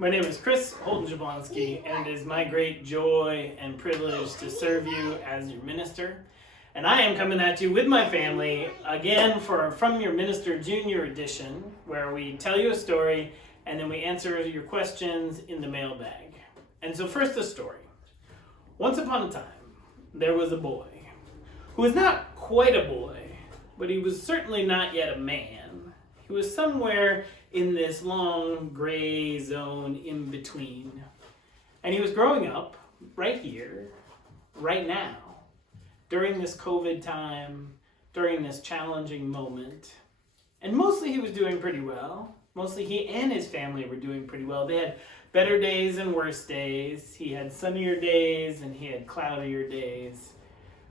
My name is Chris Holden Jablonski, and it is my great joy and privilege to serve you as your minister. And I am coming at you with my family again for From Your Minister Junior edition, where we tell you a story and then we answer your questions in the mailbag. And so, first, the story. Once upon a time, there was a boy who was not quite a boy, but he was certainly not yet a man. He was somewhere in this long gray zone in between. And he was growing up right here, right now, during this COVID time, during this challenging moment. And mostly he was doing pretty well. Mostly he and his family were doing pretty well. They had better days and worse days. He had sunnier days and he had cloudier days.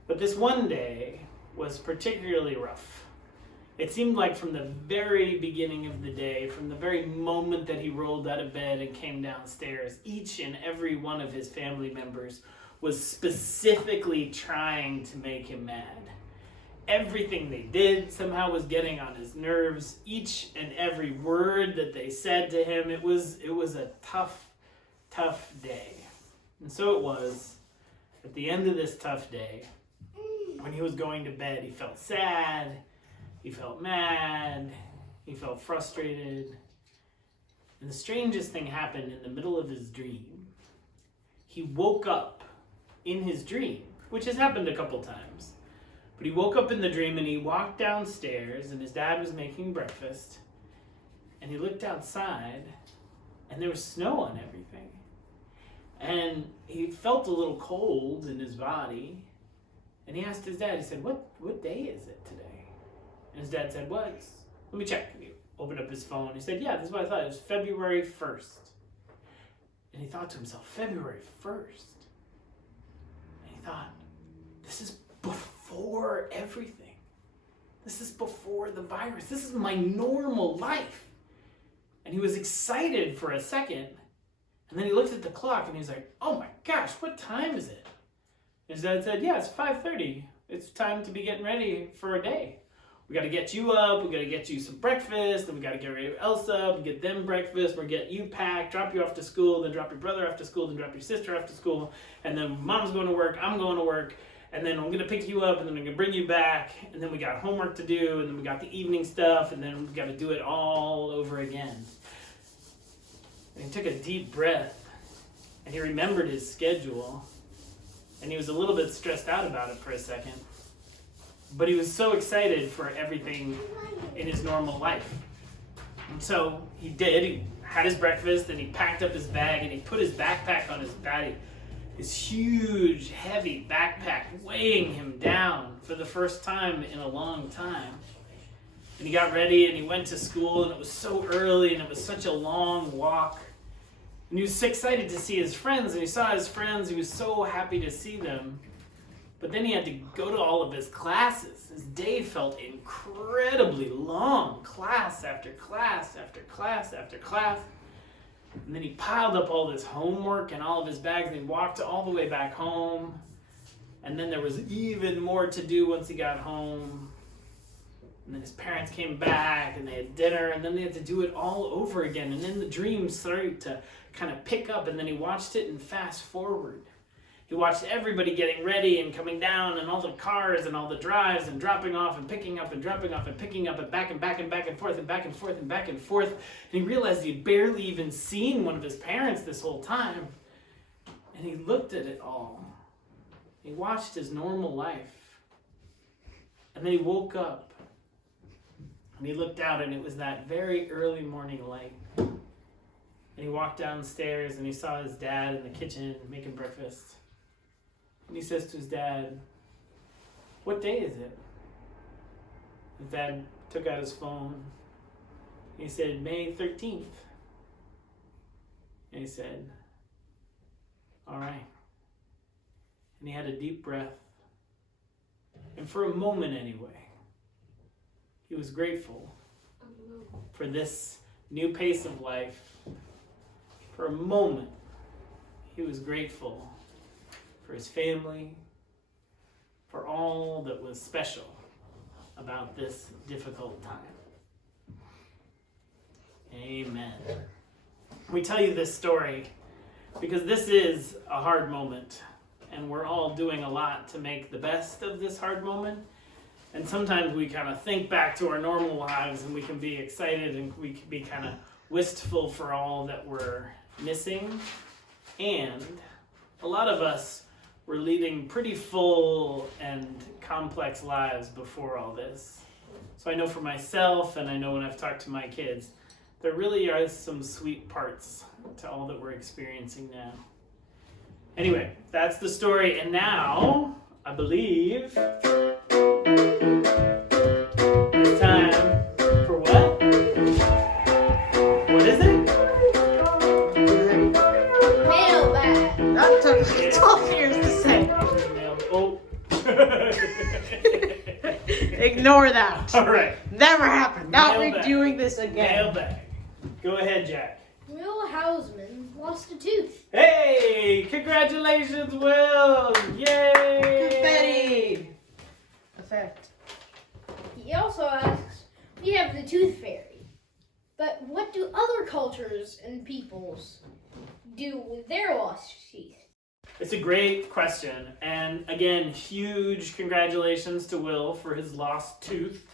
But this one day was particularly rough. It seemed like from the very beginning of the day, from the very moment that he rolled out of bed and came downstairs, each and every one of his family members was specifically trying to make him mad. Everything they did somehow was getting on his nerves. Each and every word that they said to him, it was a tough day. And so it was, at the end of this tough day, when he was going to bed, he felt sad, he felt mad, he felt frustrated. And the strangest thing happened in the middle of his dream. He woke up in his dream, which has happened a couple times. But he woke up in the dream and he walked downstairs and his dad was making breakfast. And he looked outside and there was snow on everything. And he felt a little cold in his body. And he asked his dad, he said, what day is it today? And his dad said, let me check. And he opened up his phone. He said, yeah, this is what I thought. It was February 1st. And he thought to himself, February 1st? And he thought, this is before everything. This is before the virus. This is my normal life. And he was excited for a second. And then he looked at the clock and he was like, oh my gosh, what time is it? And his dad said, yeah, it's 5:30. It's time to be getting ready for a day. We got to get you up, we got to get you some breakfast, then we got to get ready with Elsa up, get them breakfast, we'll get you packed, drop you off to school, then drop your brother off to school, then drop your sister off to school, and then mom's going to work, I'm going to work, and then I'm going to pick you up, and then I'm going to bring you back, and then we got homework to do, and then we got the evening stuff, and then we got to do it all over again. And he took a deep breath, and he remembered his schedule, and he was a little bit stressed out about it for a second. But he was so excited for everything in his normal life. And so he did. He had his breakfast and he packed up his bag and he put his backpack on his body. This huge, heavy backpack weighing him down for the first time in a long time. And he got ready and he went to school and it was so early and it was such a long walk. And he was so excited to see his friends and he saw his friends. He was so happy to see them. But then he had to go to all of his classes. His day felt incredibly long, class after class after class after class. And then he piled up all this homework and all of his bags and he walked all the way back home. And then there was even more to do once he got home. And then his parents came back and they had dinner and then they had to do it all over again. And then the dream started to kind of pick up and then he watched it and fast forward. He watched everybody getting ready and coming down and all the cars and all the drives and dropping off and picking up and dropping off and picking up and back and back and back and forth and back and forth and back and forth. And he realized he'd barely even seen one of his parents this whole time. And he looked at it all. He watched his normal life. And then he woke up. And he looked out and it was that very early morning light. And he walked downstairs and he saw his dad in the kitchen making breakfast. And he says to his dad, what day is it? His dad took out his phone. He said, May 13th. And he said, all right. And he had a deep breath. And for a moment anyway, he was grateful for this new pace of life. For a moment, he was grateful for his family, for all that was special about this difficult time. Amen. we tell you this story because this is a hard moment, and we're all doing a lot to make the best of this hard moment. And sometimes we kind of think back to our normal lives, and we can be excited, and we can be kind of wistful for all that we're missing. And a lot of us were leading pretty full and complex lives before all this. So I know for myself, and I know when I've talked to my kids, there really are some sweet parts to all that we're experiencing now. Anyway, that's the story, and now, I believe, it's time for what? What is it? Mailbag. That took 12 years to say. Oh. Ignore that. All right. Never happened. Not Mailbag. redoing this again. Mailbag. Go ahead, Jack. Will Hausman lost a tooth. Hey! Congratulations, Will! Yay! Confetti. Effect. He also asks, we have the tooth fairy, but what do other cultures and peoples do with their lost teeth? It's a great question. And again, huge congratulations to Will for his lost tooth.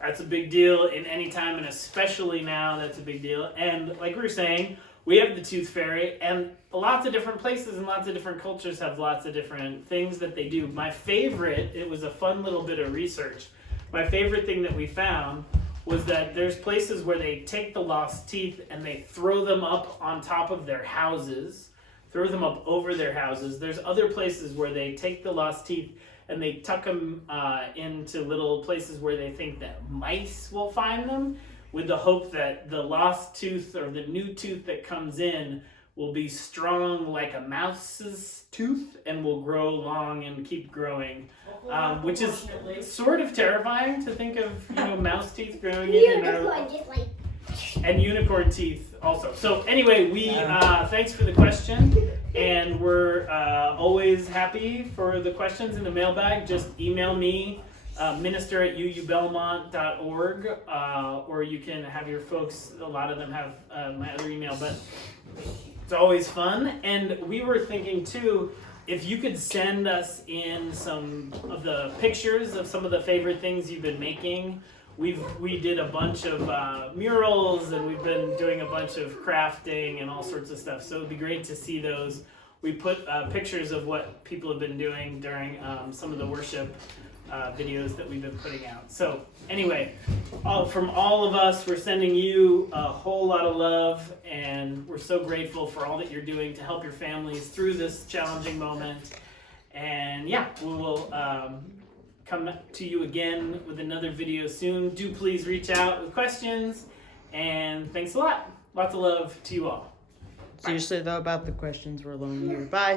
That's a big deal in any time, and especially now, that's a big deal. And like we were saying, we have the tooth fairy, and lots of different places and lots of different cultures have lots of different things that they do. My favorite, it was a fun little bit of research. My favorite thing that we found was that there's places where they take the lost teeth and they throw them up on top of their houses, throw them up over their houses. There's other places where they take the lost teeth and they tuck them into little places where they think that mice will find them, with the hope that the lost tooth or the new tooth that comes in will be strong like a mouse's tooth and will grow long and keep growing, which is sort of terrifying to think of, mouse teeth growing in and unicorn teeth also. So anyway, we thanks for the question, and we're always happy for the questions in the mailbag. Just email me, minister@uubelmont.org, or you can have your folks, a lot of them have my other email, but it's always fun. And we were thinking too, if you could send us in some of the pictures of some of the favorite things you've been making. We did a bunch of murals, and we've been doing a bunch of crafting and all sorts of stuff. So it'd be great to see those. We put pictures of what people have been doing during some of the worship videos that we've been putting out. So anyway, from all of us, we're sending you a whole lot of love, and we're so grateful for all that you're doing to help your families through this challenging moment. And yeah, we will come to you again with another video soon. Do please reach out with questions, and thanks a lot. Lots of love to you all. Seriously though, about the questions, we're alone here. Bye.